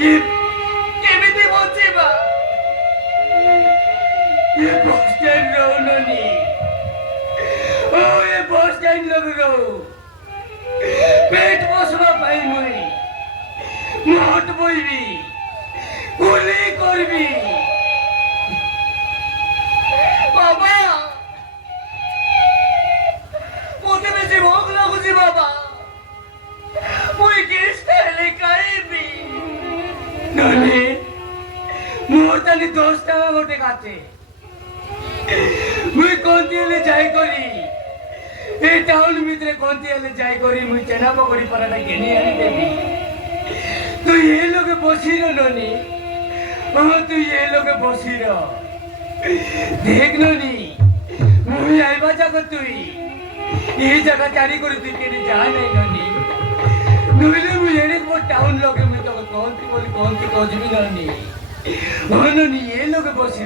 କେମିତି ବଞ୍ଚିବା? ଏ bus stand ରହୁନନି, ଏ bus stand ଲୋକ ରହୁ পেট বসবা পাই মুই মত বইবি কুলি করবি বাবা মতে বেশি ভোগ লাগুছি বাবা মুই কি স্টাইলে খাইবি ননি মোর তালি 10 টাকা গোটে কাছে মুই কোনটি হলে যাই করি এই টাউন ভিতরে কোনটি হলে যাই করি মুই চেনা পকড়ি পরাটা কিনে আনি দেবি তুই এই লোকে বসি ননি তুই এই লোকে বসি দেখ ননি মুই আইবা যাক তুই এই জায়গা চারি করে তুই কেনে যা নাই ননি নইলে মুই এড়ে টাউন লোকে মুই তোকে কোনটি বলি কোনটি কজবি ননি ননি এই লোকে বসি